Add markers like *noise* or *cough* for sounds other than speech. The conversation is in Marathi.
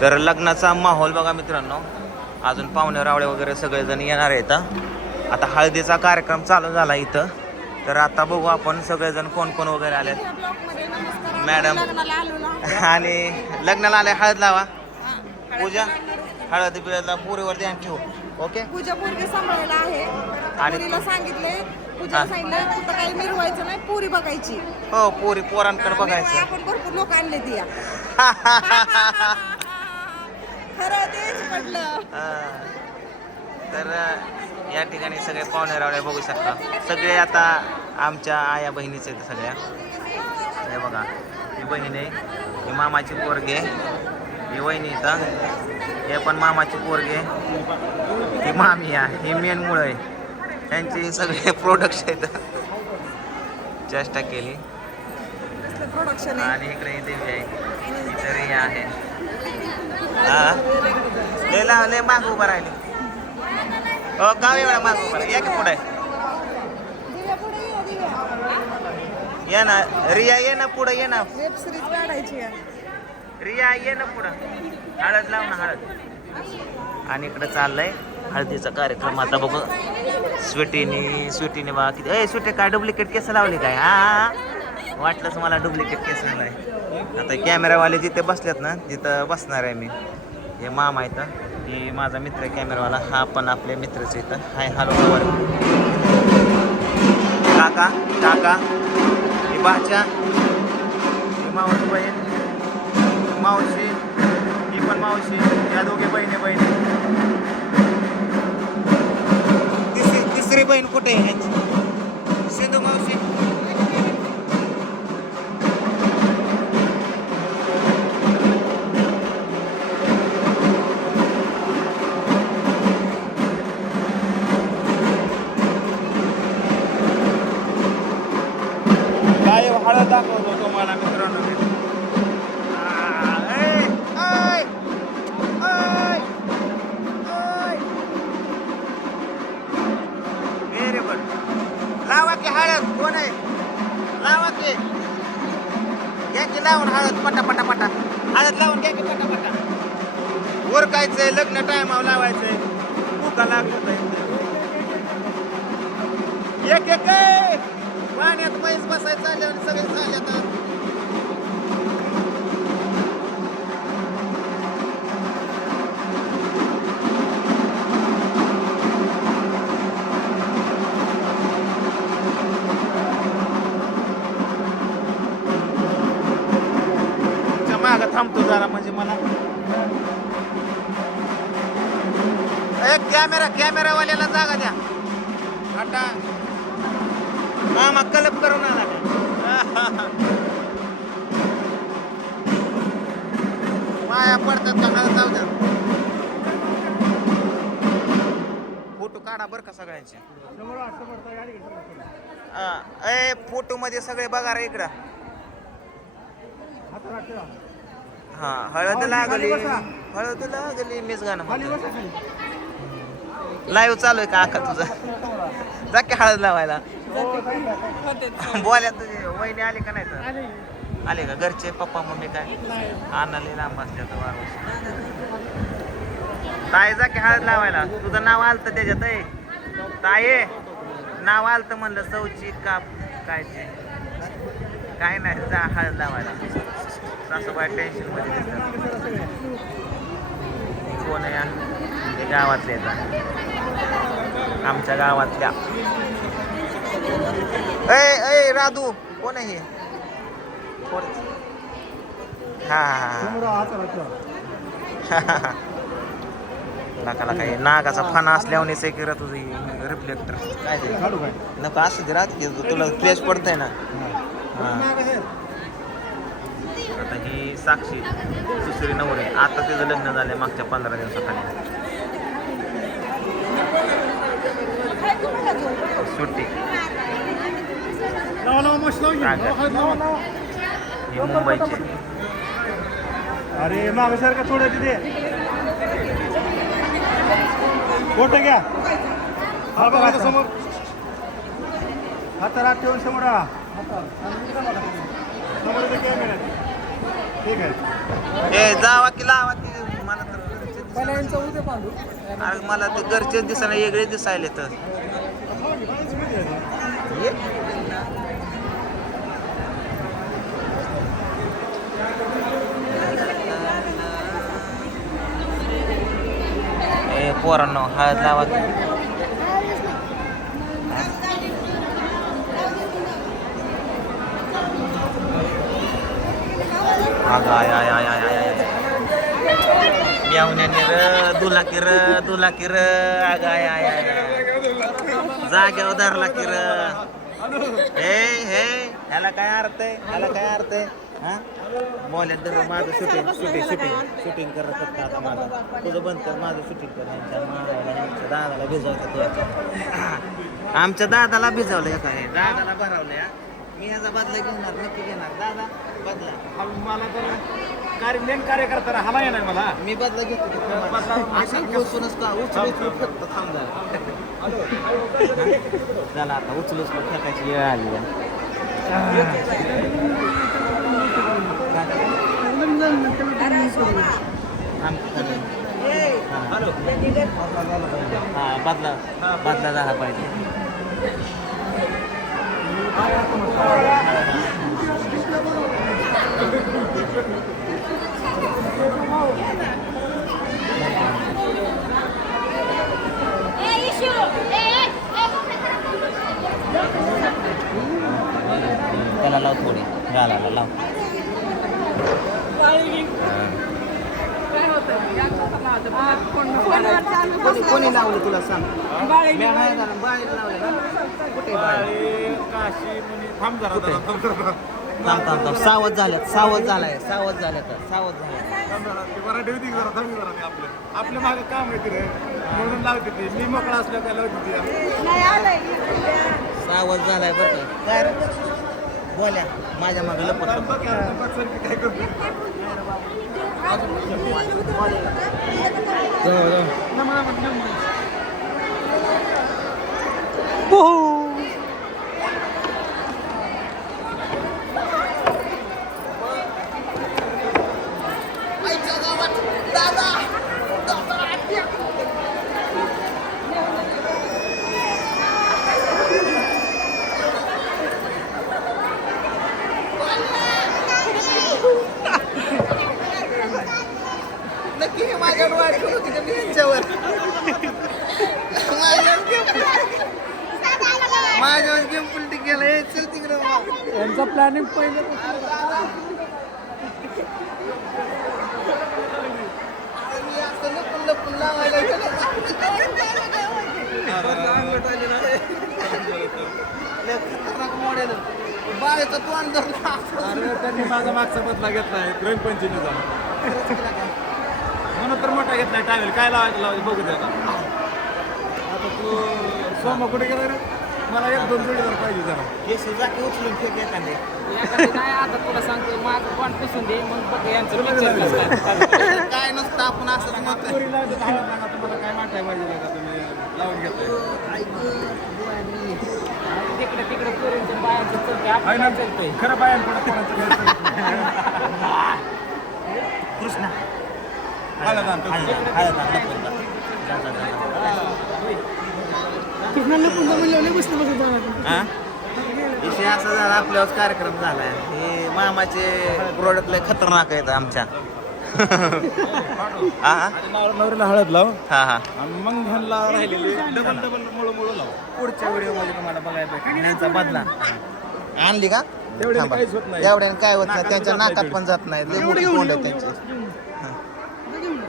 तर लग्नाचा माहोल बघा मित्रांनो. अजून पाहुणे रावळे वगैरे सगळेजण येणार आहेत. आता हळदीचा कार्यक्रम चालू झाला इथं. तर आता बघू आपण सगळेजण कोण कोण वगैरे मॅडम. आलो ना आणि लग्नाला आले हळद लावा. पूजा. हळद बिळदला पुरीवर ध्यान ठेवू. ओके? पूजा पोरगी सांभाळायला आहे. आणि- पुरीला सांगितले. पूजा सांगितलं कुठं काही मिरवायचं नाही पुरी बघायची. हो पुरी पोरांकडे बघायचं. आपण भरपूर लोक आणले ती *laughs* खरं तेच पडलं. तर या ठिकाणी सगळे पाहुणे रावळे बघू शकता. सगळे आता आमच्या आया बहिणीचे आहेत सगळ्या. हे बघा ही बहीण आहे ही मामाची पोरगे ही वहिनी इथं. हे पण मामाची पोरगे. ही मामी आहे ही मेन मुळ आहे. त्यांची सगळे *laughs* प्रोडक्ट्स आहेत. चेष्टा केली. आणि इकडे देवी आहे. इथं रिया आहे. हा. लय ला लय माग उभं राहिले. हो गाव एवढा माग उभं राहिले. या की पुढे? ये, ना. रिया ये ना पुढं ये ना. वेब सिरीज काढायची रिया ये ना पुढं. हळद लाव ना हळद. आणि इकडे चाललंय हळदीचा कार्यक्रम. आता बघू. स्वीटीने स्वीटीने बा किती ए स्वीटी काय डुप्लिकेट केस लावली काय? हा. वाटलंच मला डुप्लिकेट केस नाही आता कॅमेरावाले जिथे बसलेत ना तिथं बसणार आहे मी हे मामा इथं हे. माझा मित्र कॅमेरावाला हा पण आपले मित्रच इथं हाय हॅलो वर काका काका ही बाच्या. ही मावशी बहीण. मावशी ही पण मावशी. या दोघे बहिणी बहिणी. तिसरी तिसरी बहीण कुठे आहे ह्यांची? कोण आहे? लावा की. घ्या की लावून हळद पटा पटा पटा. हळद लावून घ्या की पटा पटा. उरकायचंय लग्न टायमावर लावायचंय. भुका लागत एक एक पाण्यात म्हैस बसायचं चालले आणि सगळे चालले माग थांबतो जरा म्हणजे मला. एक कॅमेरा कॅमेरावाल्याला जागा द्या. आता. मामा कलप करून आला? *laughs* माया पडतात का? जाऊ द्या. फोटो काढा बरं का सगळ्यांचे. हा, ए फोटो मध्ये सगळे बघा रे इकडं. हा हळद लागली. हळद लागली मीच गाणं लाईव्ह चालू आहे का आका तुझा? जा की हळद लावायला. बोल्या तुझी वहिनी आली का नाही तर? आले. का? घरचे पप्पा मम्मी काय? आणाले लांब असले तर ताई जा की हळद लावायला. तुझं नाव आलतं त्याच्यात आहे ताये नाव आलतं म्हणलं सौची काप काय काय नाही जा हळद लावायला. सासूबाई टेन्शनमध्ये दिसतात. कोण आहे या? गावातले. आमच्या गावातल्या. ए ए राधू कोण आहे हे? कोण? हा हा, हा. नका नका हे नागाचा फाना असल्यावरच एक तुझी रिफ्लेक्टर काय नको असं राहत तुला फ्रेश पडतंय ना. हा. आता ही साक्षी दुसरी नवरी आता तिचं लग्न झालंय मागच्या पंधरा दिवसाखाली. सुट्टी. ही मुंबईची अरे मागे सारखं थोडं तिथे. फोटो घ्या. हा बघा आता समोर. हाताला हात ठेवून समोर हा. समोर इथे कॅमेरा आहे. ठीक आहे. ए जावा की लावा की उद्या पांडू. अरे मला ते घरचे दिसायला वेगळे दिसायले तर. ए पोरांनो हळद लावा की. अगं आय आय आय आय मेवण्याने र दुलाकी र दुलाकी र अगं आय आय जाग्यावर धरला की हे हे ह्याला काय अर्थ आहे? ह्याला काय अर्थ आहे? हा? बोल्यात धर माझं शूटिंग शूटिंग शूटिंग शूटिंग करत फक्त आता माझं. तुझं बंद कर माझं शूटिंग कर. आमच्या मारायला ह्यांच्या दादाला भिजवायचं तुझ्या आमच्या दादाला भिजवलं एका काय दादाला भरवलं हा. मी ह्याचा बदला घेणार नक्की घेणार. दादा बदला. मला तर कार्य मेन कार्य करताना हवा येणार मला. मी बदला घेतो. की तुम्हाला. असं उचलूनच का उचलू उचलू फक्त थांब. जरा. झालं आता उचलू उचलू फेकायची वेळ आली थांब. हा बदला. बदला झाला पाहिजे. त्याला लाव थोडी. गालाला लाव. कोणी कोणी लावलं तुला सांग? लावलं थांब थांब सावध झाल्यात सावध झालाय सावध झाल्यात सावध झाल्यात आपल्या मागे काम आहे रे म्हणून लावते ते मी मोकळा असल्या काय लावते ती सावध झालाय बरं काय? बोल्या माझ्या मागे लपत थांब लपत. बघ यार, बघ सर मी काय करतो नक्की हे माझ्यावर वाढ करू तिथे मी यांच्यावर माझ्यावर गेम पलटी केलं चल तिकडे. यांचं प्लॅनिंग पहिलं बाळेचं तोंड धरलं अरे त्यांनी माझा मागचा बदला घेतलाय. ग्रहपंचमीचा म्हणून तर मोठा घेतलाय टावेल काय लावायचं लावायचं बघू दे आता. आता तू सोमा कुठे गेला रे? मला एक दोन जोडीदार पाहिजे जरा. येशी जाकी उचलून फेक एखादे. नाही आता तुला सांगतो माझं पण पुसून दे मग बघ यांचं कसं *laughs* काय. नसतं आपण हवा सांगा तुम्हाला काय वाटाय पाहिजे का तुम्ही लावून घेताय. तिकडे तिकडे पोरींचं बायांचं चलतंय काय चलतंय? खरं बायान पडत *laughs* कृष्णा. हळद आणतो. हळद हळद आण, लपून जा. जा, जा, जा. हा? विषय असा झाला आपल्यावर कार्यक्रम झालाय. हे मामाचे प्रोडक्ट लय खतरनाक आहेत आमच्या. हा? हा नवऱ्याला हळद लाव. हा हा. आणि मग ह्यांना राहिलेली डबल डबल मुळू मुळू लाव. पुढच्या व्हिडिओमध्ये तुम्हाला बघायला भेटेल. ह्यांचा बदला. आणली का? तेवढ्याने थांबा. काहीच होत नाही. एवढ्याने काय होत नाही? त्यांच्या नाकात पण जात नाही. लय मोठी तोंड आहे त्यांची.